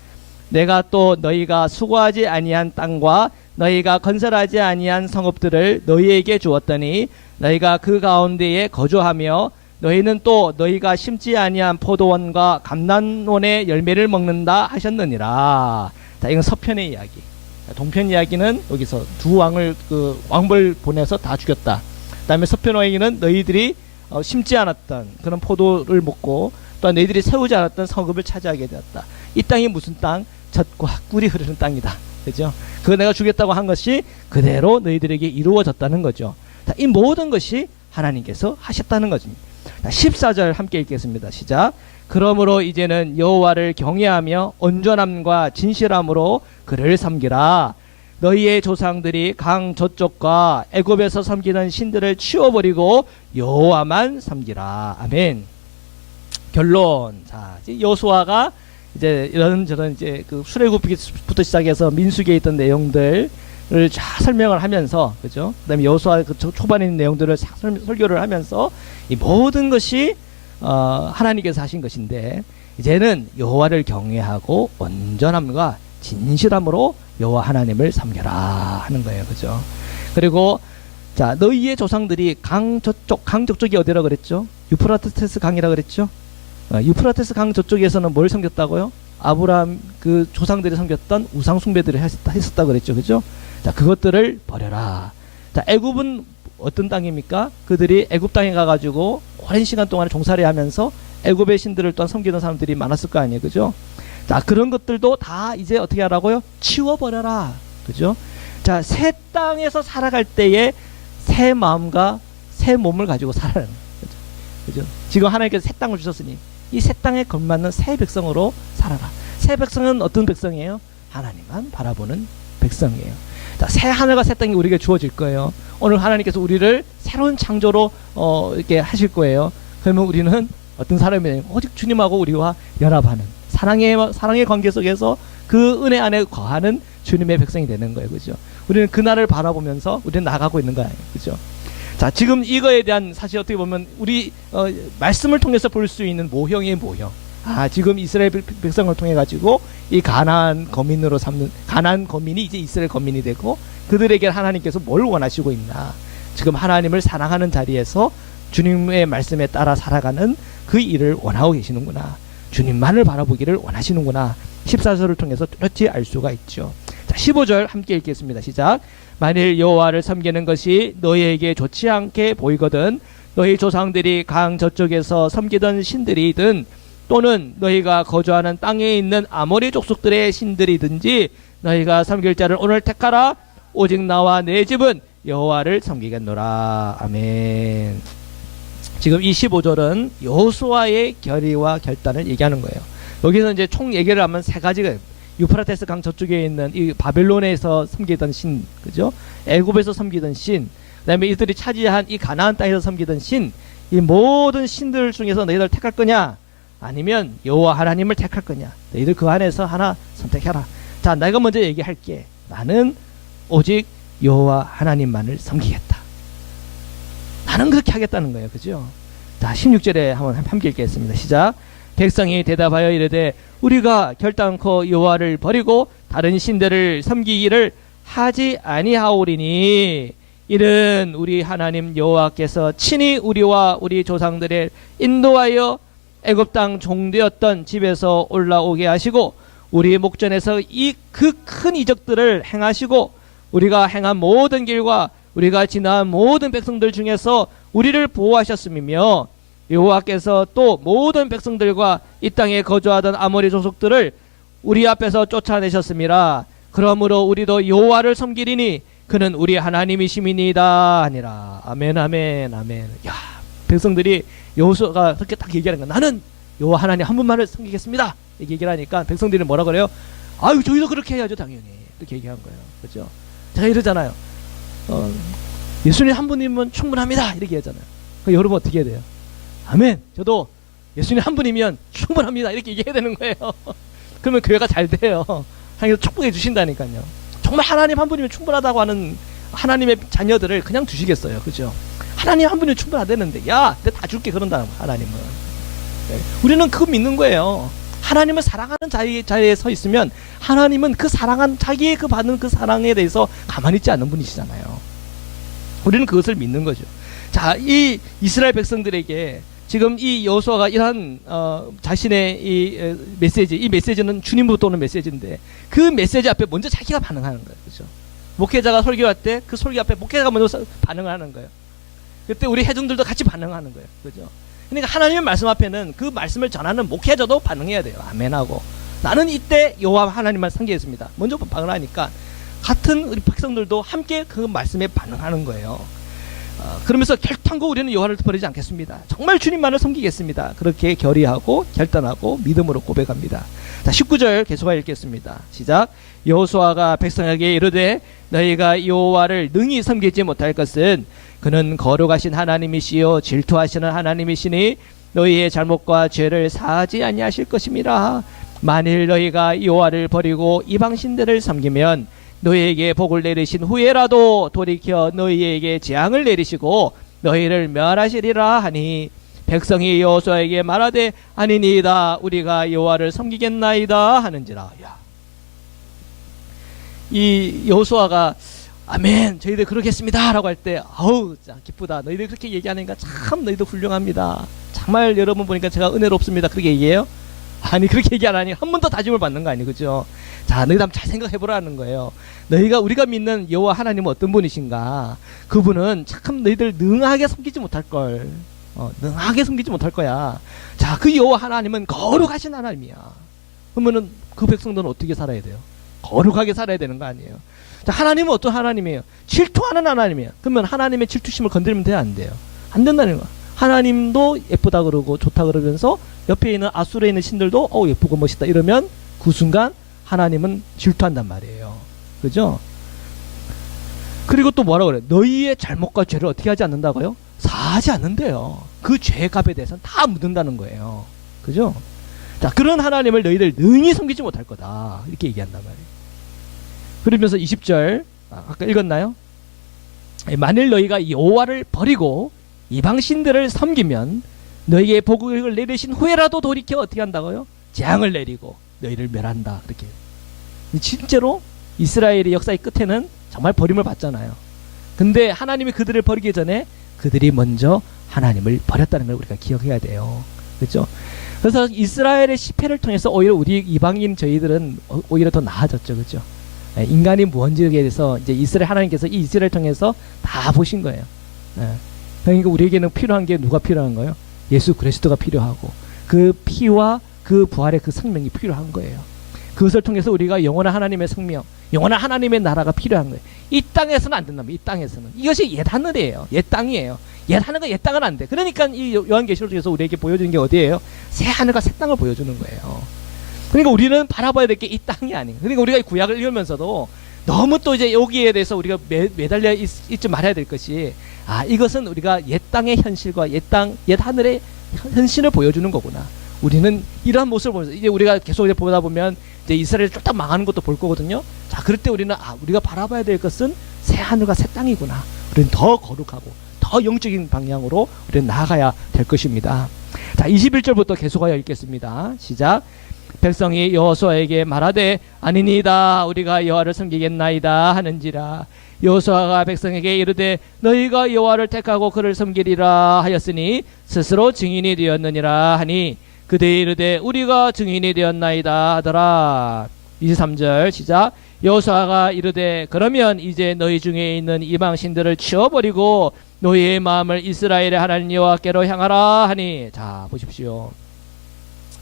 내가 또 너희가 수고하지 아니한 땅과 너희가 건설하지 아니한 성읍들을 너희에게 주었더니 너희가 그 가운데에 거주하며 너희는 또 너희가 심지 아니한 포도원과 감람원의 열매를 먹는다 하셨느니라. 자, 이건 서편의 이야기. 동편 이야기는 여기서 두 왕을 왕벌 보내서 다 죽였다. 그다음에 서편 이야기는 너희들이 심지 않았던 그런 포도를 먹고 또 너희들이 세우지 않았던 성읍을 차지하게 되었다. 이 땅이 무슨 땅? 젖과 꿀이 흐르는 땅이다. 그죠? 그거 내가 주겠다고 한 것이 그대로 너희들에게 이루어졌다는 거죠. 자, 이 모든 것이 하나님께서 하셨다는 것입니다. 14절 함께 읽겠습니다. 시작. 그러므로 이제는 여호와를 경외하며 온전함과 진실함으로 그를 섬기라. 너희의 조상들이 강 저쪽과 애굽에서 섬기는 신들을 치워버리고 여호와만 섬기라. 아멘. 결론. 자, 여호수아가 이제 이런저런 이제 그 출애굽부터 시작해서 민수기에 있던 내용들을 잘 설명을 하면서, 그죠? 그다음에 여호수아 그 초반에 있는 내용들을 설교를 하면서 이 모든 것이 하나님께서 하신 것인데, 이제는 여호와를 경외하고 온전함과 진실함으로 여호와 하나님을 섬겨라 하는 거예요, 그죠? 그리고 자, 너희의 조상들이 강 저쪽이 어디라 그랬죠? 유프라테스 강이라 그랬죠? 유프라테스 강 저쪽에서는 뭘 섬겼다고요? 아브라함 그 조상들이 섬겼던 우상 숭배들을 했었다 그랬죠, 그죠? 자, 그것들을 버려라. 자, 애굽은 어떤 땅입니까? 그들이 애굽 땅에 가가지고 오랜 시간 동안 종살이 하면서 애굽의 신들을 또한 섬기는 사람들이 많았을 거 아니에요, 그죠? 자, 그런 것들도 다 이제 어떻게 하라고요? 치워버려라, 그죠? 자, 새 땅에서 살아갈 때에 새 마음과 새 몸을 가지고 살아라는 거죠, 그죠? 지금 하나님께서 새 땅을 주셨으니 이 새 땅에 걸맞는 새 백성으로 살아라. 새 백성은 어떤 백성이에요? 하나님만 바라보는 백성이에요. 자, 새 하늘과 새 땅이 우리에게 주어질 거예요. 오늘 하나님께서 우리를 새로운 창조로 이렇게 하실 거예요. 그러면 우리는 어떤 사람이에요? 오직 주님하고 우리와 연합하는 사랑의 관계 속에서 그 은혜 안에 거하는 주님의 백성이 되는 거예요, 그죠? 우리는 그날을 바라보면서 우리는 나가고 있는 거예요, 그죠? 자, 지금 이거에 대한 사실 어떻게 보면 우리 말씀을 통해서 볼 수 있는 모형의 모형. 아, 지금 이스라엘 백성을 통해 가지고 이 가나안 거민으로 삼는 가나안 거민이 이제 이스라엘 거민이 되고, 그들에게 하나님께서 뭘 원하시고 있나? 지금 하나님을 사랑하는 자리에서 주님의 말씀에 따라 살아가는 그 일을 원하고 계시는구나. 주님만을 바라보기를 원하시는구나. 14절을 통해서 뚜렷이 알 수가 있죠. 자, 15절 함께 읽겠습니다. 시작. 만일 여호와를 섬기는 것이 너희에게 좋지 않게 보이거든 너희 조상들이 강 저쪽에서 섬기던 신들이든 또는 너희가 거주하는 땅에 있는 아모리 족속들의 신들이든지 너희가 섬길 자를 오늘 택하라. 오직 나와 내 집은 여호와를 섬기겠노라. 아멘. 지금 이 15절은 여호수아의 결의와 결단을 얘기하는 거예요. 여기서 이제 총 얘기를 하면 세 가지가, 유프라테스 강 저쪽에 있는 이 바벨론에서 섬기던 신, 그죠? 애굽에서 섬기던 신, 그다음에 이들이 차지한 이 가나안 땅에서 섬기던 신, 이 모든 신들 중에서 너희들 택할 거냐? 아니면 여호와 하나님을 택할 거냐? 너희들 그 안에서 하나 선택해라. 자, 내가 먼저 얘기할게. 나는 오직 여호와 하나님만을 섬기겠다. 나는 그렇게 하겠다는 거예요, 그죠? 자, 16절에 한번 함께 읽겠습니다. 시작. 백성이 대답하여 이르되 우리가 결단코 여호와를 버리고 다른 신들을 섬기기를 하지 아니하오리니 이는 우리 하나님 여호와께서 친히 우리와 우리 조상들을 인도하여 애굽 땅 종되었던 집에서 올라오게 하시고 우리 목전에서 이 그 큰 이적들을 행하시고 우리가 행한 모든 길과 우리가 지나간 모든 백성들 중에서 우리를 보호하셨음이며 여호와께서 또 모든 백성들과 이 땅에 거주하던 아모리 족속들을 우리 앞에서 쫓아내셨음이라. 그러므로 우리도 여호와를 섬기리니 그는 우리 하나님이심이니이다 하니라. 아멘, 아멘, 아멘. 야, 백성들이 여호수아가 그렇게 딱 얘기하는 거야. 나는 여호와 하나님 한 분만을 섬기겠습니다. 이렇게 얘기를 하니까 백성들이 뭐라 그래요? 아유, 저희도 그렇게 해야죠, 당연히. 이렇게 얘기한 거예요, 그렇죠? 제가 이러잖아요. 예수님 한 분이면 충분합니다. 이렇게 하잖아요. 그럼 여러분 어떻게 해야 돼요? 아멘. 저도 예수님 한 분이면 충분합니다. 이렇게 얘기해야 되는 거예요. 그러면 교회가 잘 돼요. 하나님께서 축복해 주신다니까요. 정말 하나님 한 분이면 충분하다고 하는 하나님의 자녀들을 그냥 두시겠어요, 그죠? 하나님 한 분이면 충분하다는데, 야, 내가 다 줄게 그런다 하나님은. 네. 우리는 그거 믿는 거예요. 하나님을 사랑하는 자리에 서 있으면 하나님은 그 사랑한 자기의 그 받는 그 사랑에 대해서 가만히 있지 않는 분이시잖아요. 우리는 그것을 믿는 거죠. 자, 이 이스라엘 백성들에게 지금 이 여호수아가 이러한 자신의 이 메시지, 이 메시지는 주님부터 오는 메시지인데 그 메시지 앞에 먼저 자기가 반응하는 거예요, 그렇죠? 목회자가 설교할 때 그 설교 앞에 목회자가 먼저 반응을 하는 거예요. 그때 우리 회중들도 같이 반응하는 거예요, 그렇죠? 그러니까 하나님의 말씀 앞에는 그 말씀을 전하는 목회자도 반응해야 돼요. 아멘하고 나는 이때 여호와 하나님만 섬기겠습니다. 먼저 반응하니까 같은 우리 백성들도 함께 그 말씀에 반응하는 거예요. 그러면서 결단코 우리는 여호와를 버리지 않겠습니다. 정말 주님만을 섬기겠습니다. 그렇게 결의하고 결단하고 믿음으로 고백합니다. 자, 19절 계속하여 읽겠습니다. 시작. 여호수아가 백성에게 이르되 너희가 여호와를 능히 섬기지 못할 것은 그는 거룩하신 하나님이시요 질투하시는 하나님이시니 너희의 잘못과 죄를 사하지 아니하실 것임이라. 만일 너희가 여호와를 버리고 이방신들을 섬기면 너희에게 복을 내리신 후에라도 돌이켜 너희에게 재앙을 내리시고 너희를 멸하시리라 하니 백성이 여호수아에게 말하되 아니니이다 우리가 여호와를 섬기겠나이다 하는지라. 야. 이 여호수아가 아멘 저희들 그러겠습니다 라고 할 때 아우 자, 기쁘다. 너희들 그렇게 얘기하니까 참 너희들 훌륭합니다. 정말 여러분 보니까 제가 은혜롭습니다. 그렇게 얘기해요? 아니 그렇게 얘기 안 하니 한 번 더 다짐을 받는 거 아니에요, 그죠? 자, 너희들 한번 잘 생각해보라는 거예요. 우리가 믿는 여호와 하나님은 어떤 분이신가? 그분은 참 너희들 능하게 섬기지 못할 걸, 능하게 섬기지 못할 거야. 자, 그 여호와 하나님은 거룩하신 하나님이야. 그러면은 그 백성들은 어떻게 살아야 돼요? 거룩하게 살아야 되는 거 아니에요? 자, 하나님은 어떤 하나님이에요? 질투하는 하나님이에요. 그러면 하나님의 질투심을 건드리면 돼요, 안 돼요? 안 된다는 거야. 하나님도 예쁘다 그러고 좋다 그러면서 옆에 있는 아수르에 있는 신들도 예쁘고 멋있다 이러면 그 순간 하나님은 질투한단 말이에요. 그죠? 그리고 또 뭐라고 그래요? 너희의 잘못과 죄를 어떻게 하지 않는다고요? 사하지 않는데요. 그 죄값에 대해서는 다 묻는다는 거예요. 그죠? 자, 그런 하나님을 너희들 능히 섬기지 못할 거다 이렇게 얘기한단 말이에요. 그러면서 20절 아까 읽었나요? 만일 너희가 여호와를 버리고 이방신들을 섬기면 너희에게 복을 내리신 후에라도 돌이켜 어떻게 한다고요? 재앙을 내리고 너희를 멸한다. 그렇게. 실제로 이스라엘의 역사의 끝에는 정말 버림을 받잖아요. 근데 하나님이 그들을 버리기 전에 그들이 먼저 하나님을 버렸다는 걸 우리가 기억해야 돼요. 그렇죠? 그래서 이스라엘의 시패를 통해서 오히려 우리 이방인 저희들은 오히려 더 나아졌죠. 그렇죠? 인간이 무언지에 대해서 이제 이스라엘 하나님께서 이 이스라엘을 통해서 다 보신 거예요. 그러니까 우리에게는 필요한 게 누가 필요한 거예요? 예수 그리스도가 필요하고 그 피와 그 부활의 그 생명이 필요한 거예요. 그것을 통해서 우리가 영원한 하나님의 생명, 영원한 하나님의 나라가 필요한 거예요. 이 땅에서는 안 된답니다. 이 땅에서는. 이것이 옛 하늘이에요. 옛 땅이에요. 옛 하늘과 옛 땅은 안 돼. 그러니까 이 요한계시록에서 우리에게 보여주는 게 어디예요? 새 하늘과 새 땅을 보여주는 거예요. 그러니까 우리는 바라봐야 될 게 이 땅이 아니에요. 그러니까 우리가 이 구약을 읽으면서도 너무 또 이제 여기에 대해서 우리가 매달려 있지 말아야 될 것이 이것은 우리가 옛 땅의 현실과 옛 하늘의 현실을 보여주는 거구나. 우리는 이러한 모습을 보면서 이제 우리가 계속 이제 보다 보면 이제 이스라엘 쫄딱 망하는 것도 볼 거거든요. 자, 그럴 때 우리는 우리가 바라봐야 될 것은 새 하늘과 새 땅이구나. 우리는 더 거룩하고 더 영적인 방향으로 우리는 나아가야 될 것입니다. 자, 21절부터 계속하여 읽겠습니다. 시작. 백성이 여호수아에게 말하되 아니니이다 우리가 여호와를 섬기겠나이다 하는지라. 여호수아가 백성에게 이르되 너희가 여호와를 택하고 그를 섬기리라 하였으니 스스로 증인이 되었느니라 하니 그들이 이르되 우리가 증인이 되었나이다 하더라. 23절 시작. 여호수아가 이르되 그러면 이제 너희 중에 있는 이방 신들을 치워버리고 너희의 마음을 이스라엘의 하나님 여호와께로 향하라 하니. 자, 보십시오.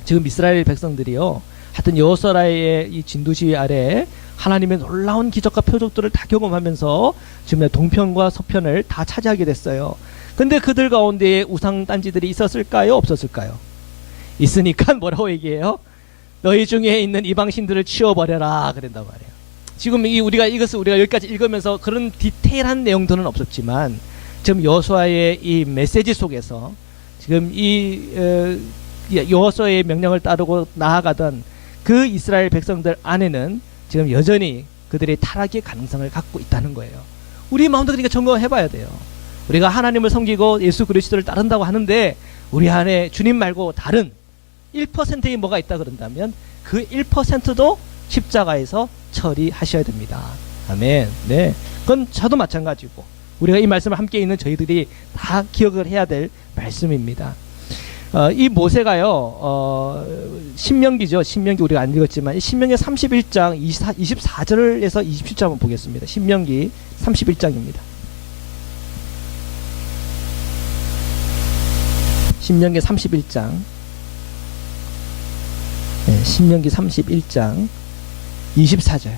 지금 이스라엘 백성들이요, 하여튼 여호수아의 이 진두지휘 아래 하나님의 놀라운 기적과 표적들을 다 경험하면서 지금 동편과 서편을 다 차지하게 됐어요. 근데 그들 가운데에 우상 단지들이 있었을까요? 없었을까요? 있으니까 뭐라고 얘기해요? 너희 중에 있는 이방신들을 치워버려라 그런단 말이에요. 지금 이것을 우리가 여기까지 읽으면서 그런 디테일한 내용들은 없었지만 지금 여호수아의 이 메시지 속에서 지금 여호수아의 명령을 따르고 나아가던 그 이스라엘 백성들 안에는 지금 여전히 그들의 타락의 가능성을 갖고 있다는 거예요. 우리 마음도 그러니까 점검해 봐야 돼요. 우리가 하나님을 섬기고 예수 그리스도를 따른다고 하는데 우리 안에 주님 말고 다른 1%의 뭐가 있다 그런다면 그 1%도 십자가에서 처리하셔야 됩니다. 아멘. 네, 그건 저도 마찬가지고 우리가 이 말씀을 함께 있는 저희들이 다 기억을 해야 될 말씀입니다. 이 모세가요, 신명기죠. 신명기 우리가 안 읽었지만 신명기 31장 24절에서 27절 한번 보겠습니다. 신명기 31장입니다. 신명기 31장. 네, 신명기 31장 24절.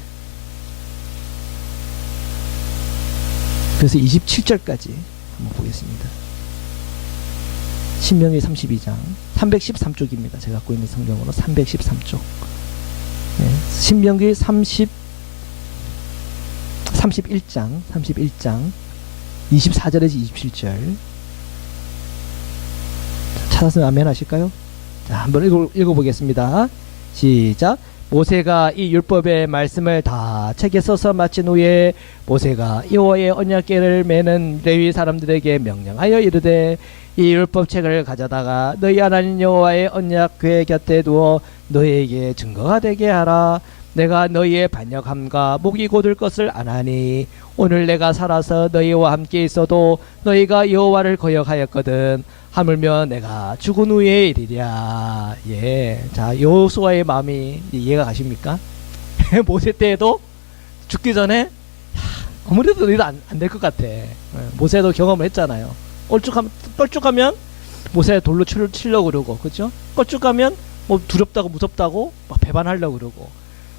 그래서 27절까지 한번 보겠습니다. 신명기 32장 313쪽입니다. 제가 갖고 있는 성경으로 313쪽. 신명기 31장 24절에서 27절 찾아서 아멘 하실까요? 자, 한번 읽어보겠습니다. 시작. 모세가 이 율법의 말씀을 다 책에 써서 마친 후에 모세가 여호와의 언약궤를 매는 레위 사람들에게 명령하여 이르되 이 율법책을 가져다가 너희 하나님 여호와의 언약궤 곁에 두어 너희에게 증거가 되게 하라. 내가 너희의 반역함과 목이 곧을 것을 아나니 오늘 내가 살아서 너희와 함께 있어도 너희가 여호와를 거역하였거든. 하물며 내가 죽은 후에 이르랴. 예, 자, 여호수아의 마음이 이해가 가십니까? 모세 때에도 죽기 전에 아무래도 너희도 안 될 것 같아. 모세도 경험을 했잖아요. 뻘쭉하면 모세 돌로 치려고 그러고, 그죠? 뻘쭉하면 뭐 두렵다고 무섭다고 막 배반하려고 그러고,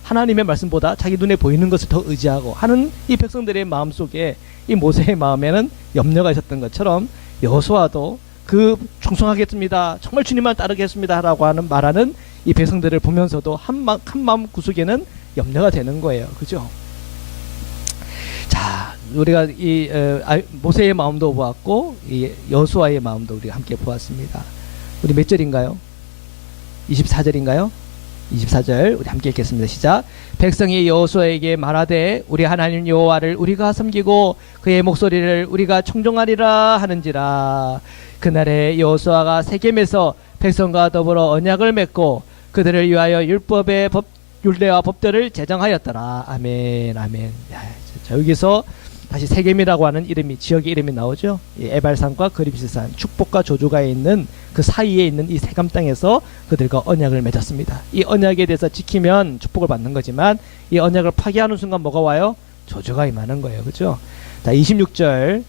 하나님의 말씀보다 자기 눈에 보이는 것을 더 의지하고 하는 이 백성들의 마음 속에, 이 모세의 마음에는 염려가 있었던 것처럼 여호수아도 그 충성하겠습니다, 정말 주님만 따르겠습니다 라고 말하는 이 백성들을 보면서도 한 마음 구석에는 염려가 되는 거예요. 그죠? 자, 우리가 이 모세의 마음도 보았고 이 여호수아의 마음도 우리가 함께 보았습니다. 우리 몇 절인가요? 24절인가요? 24절 우리 함께 읽겠습니다. 시작. 백성이 여호수아에게 말하되 우리 하나님 여호와를 우리가 섬기고 그의 목소리를 우리가 청종하리라 하는지라. 그날에 여호수아가 세겜에서 백성과 더불어 언약을 맺고 그들을 위하여 율법의 율례와 법들을 제정하였더라. 아멘, 아멘. 자, 여기서 다시 세겜이라고 하는 이름이, 지역의 이름이 나오죠. 이 에발산과 그립스산, 축복과 저주가 있는 그 사이에 있는 이 세겜 땅에서 그들과 언약을 맺었습니다. 이 언약에 대해서 지키면 축복을 받는 거지만 이 언약을 파기하는 순간 뭐가 와요? 저주가 임하는 거예요. 그죠? 자, 26절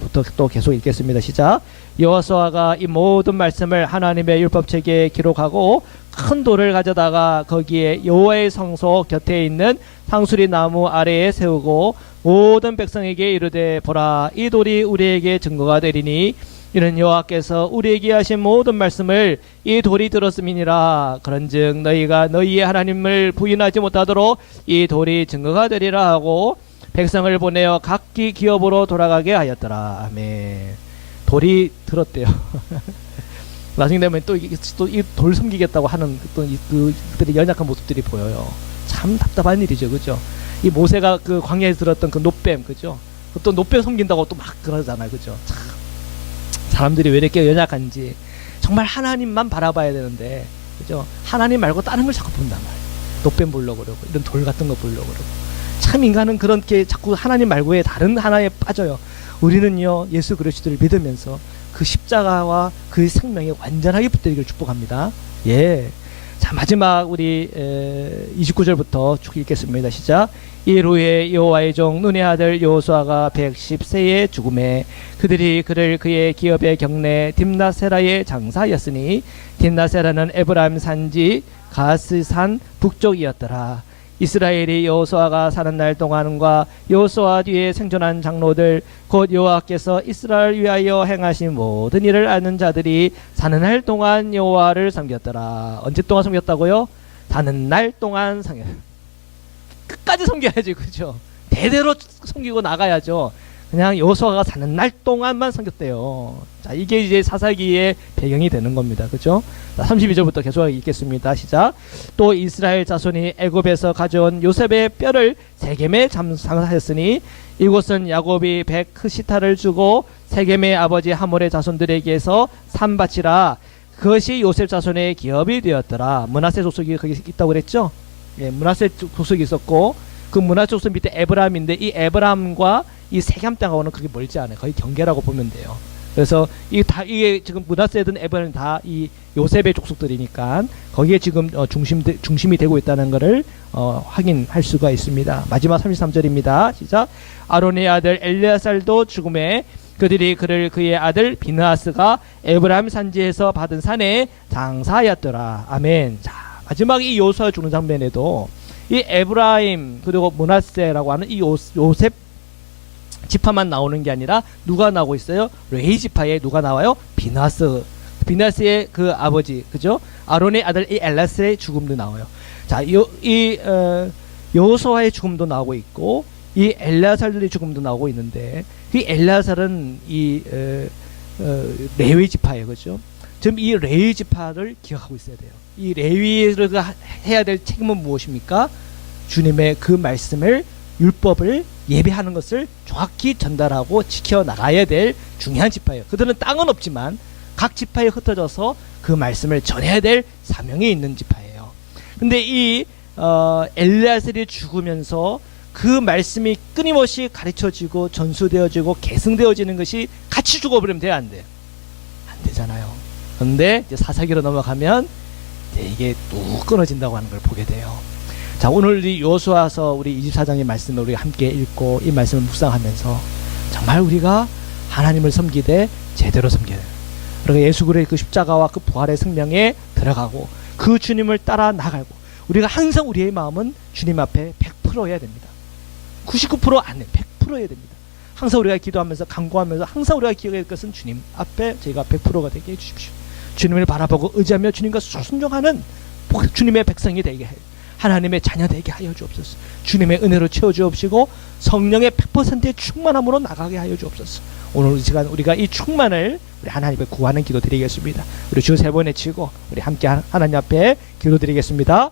부터 또 계속 읽겠습니다. 시작. 여호수아가 이 모든 말씀을 하나님의 율법책에 기록하고 큰 돌을 가져다가 거기에 여호와의 성소 곁에 있는 상수리 나무 아래에 세우고 모든 백성에게 이르되 보라, 이 돌이 우리에게 증거가 되리니 이는 여호와께서 우리에게 하신 모든 말씀을 이 돌이 들었음이니라. 그런즉 너희가 너희의 하나님을 부인하지 못하도록 이 돌이 증거가 되리라 하고 백성을 보내어 각기 기업으로 돌아가게 하였더라. 아멘. 돌이 들었대요. 나중에 되면 또 이 돌 섬기겠다고 하는 그들의 연약한 모습들이 보여요. 참 답답한 일이죠, 그죠? 이 모세가 그 광야에서 들었던 그 노뱀, 그죠? 또 노뱀 섬긴다고 또 막 그러잖아요, 그죠? 참 사람들이 왜 이렇게 연약한지. 정말 하나님만 바라봐야 되는데, 그죠? 하나님 말고 다른 걸 자꾸 본단 말이에요. 노뱀 보려고 그러고 이런 돌 같은 거 보려고 그러고. 참 인간은 그렇게 자꾸 하나님 말고의 다른 하나에 빠져요. 우리는요, 예수 그리스도를 믿으면서 그 십자가와 그 생명에 완전하게 붙들기를 축복합니다. 예. 자, 마지막 우리 29절부터 쭉 읽겠습니다. 시작. 일 후에 여호와의 종 눈의 아들 여호수아가 110세에 죽음에 그들이 그를 그의 기업의 경내 딥나세라에 장사하였으니 딥나세라는 에브라임 산지 가스산 북쪽이었더라. 이스라엘이 여호수아가 사는 날 동안과 여호수아 뒤에 생존한 장로들 곧 여호와께서 이스라엘 위하여 행하신 모든 일을 아는 자들이 사는 날 동안 여호와를 섬겼더라. 언제 동안 섬겼다고요? 사는 날 동안 섬겼. 끝까지 섬겨야지, 그죠? 대대로 섬기고 나가야죠. 그냥 여호수아가 사는 날 동안만 섬겼대요. 자, 이게 이제 사사기의 배경이 되는 겁니다. 그죠? 32절부터 계속 읽겠습니다. 시작. 또 이스라엘 자손이 애굽에서 가져온 요셉의 뼈를 세겜에 장사하였으니 이곳은 야곱이 백흐시타를 주고 세겜의 아버지 하몰의 자손들에게서 산밭이라. 그것이 요셉 자손의 기업이 되었더라. 므낫세 족속이 거기 있다고 그랬죠? 예, 므낫세 족속이 있었고 그 므낫세 족속 밑에 에브라임인데 이 에브라임과 이 세겜 땅하고는 그게 멀지 않아요. 거의 경계라고 보면 돼요. 그래서 이게 지금 므낫세든 에브라임 다 이 요셉의 족속들이니까 거기에 지금 중심이 되고 있다는 것을 확인할 수가 있습니다. 마지막 33절입니다. 시작. 아론의 아들 엘레아살도 죽음에 그들이 그를 그의 아들 비느하스가 에브라임 산지에서 받은 산에 장사하였더라. 아멘. 자, 마지막 이 여호수아 죽는 장면에도 이 에브라임 그리고 므낫세라고 하는 이 요셉 지파만 나오는 게 아니라 누가 나오고 있어요? 레위 지파에 누가 나와요? 비느하스. 비나스의 그 아버지, 그죠? 아론의 아들 이 엘라스의 죽음도 나와요. 자, 여호수아의 죽음도 나오고 있고, 이 엘라살의 죽음도 나오고 있는데, 이 엘라살은 이 레위 지파예요, 그죠? 지금 이 레위 지파를 기억하고 있어야 돼요. 이 레위가 해야 될 책임은 무엇입니까? 주님의 그 말씀을, 율법을 예배하는 것을 정확히 전달하고 지켜 나가야 될 중요한 지파예요. 그들은 땅은 없지만 각 지파에 흩어져서 그 말씀을 전해야 될 사명이 있는 지파예요. 근데 이 엘리야셀이 죽으면서 그 말씀이 끊임없이 가르쳐지고 전수되어지고 계승되어지는 것이 같이 죽어버리면 돼요, 안 돼요? 안 되잖아요. 그런데 이제 사사기로 넘어가면 이게 뚝 끊어진다고 하는 걸 보게 돼요. 자, 오늘 이 여호수아서 우리 24장의 말씀을 우리가 함께 읽고 이 말씀을 묵상하면서 정말 우리가 하나님을 섬기되 제대로 섬겨야 돼요. 그리고 예수 그리스도의 그 십자가와 그 부활의 생명에 들어가고 그 주님을 따라 나가고, 우리가 항상 우리의 마음은 주님 앞에 100% 해야 됩니다. 99% 아니에요. 100% 해야 됩니다. 항상 우리가 기도하면서 간구하면서 항상 우리가 기억해야 될 것은 주님 앞에 저희가 100%가 되게 해주십시오. 주님을 바라보고 의지하며 주님과 순종하는 주님의 백성이 되게 해요. 하나님의 자녀 되게 하여 주옵소서. 주님의 은혜로 채워 주옵시고 성령의 100%의 충만함으로 나가게 하여 주옵소서. 오늘 이 시간 우리가 이 충만을 우리 하나님께 구하는 기도 드리겠습니다. 우리 주 세 번 외치고 우리 함께 하나님 앞에 기도 드리겠습니다.